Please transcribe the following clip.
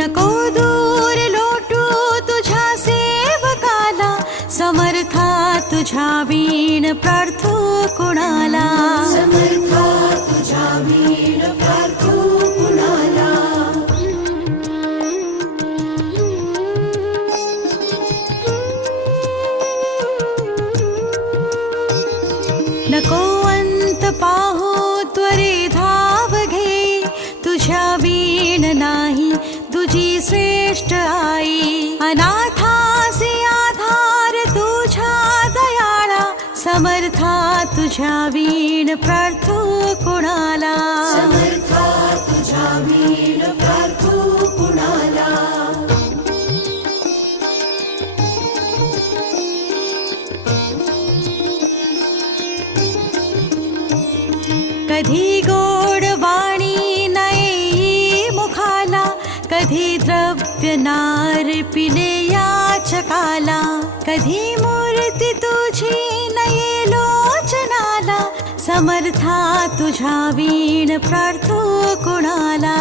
नको दूर लोटू तुझ्या सेवकाला, समर्था तुझ्या वीण प्रार्थू कुणाला, समर्था तुझ्या वीण प्रार्थू कुणाला. नको अंत पाहू त्वरे धाव घे, तुझ्या वीण नाही तुझी श्रेष्ठ आई. अनाथासी आधार तुझ्या दयाळा, समर्था तुझ्या वीण प्रार्थू कुणाला, समर्था तुझ्या वीण प्रार्थू कुणाला. कधी गोड वाणी नये मुखाला, कधी द्रव्य नार पिले याचकाला, कधी मूर्ती तुझी नये लोचनाला, समर्था तुझ्या वीण प्रार्थू कुणाला,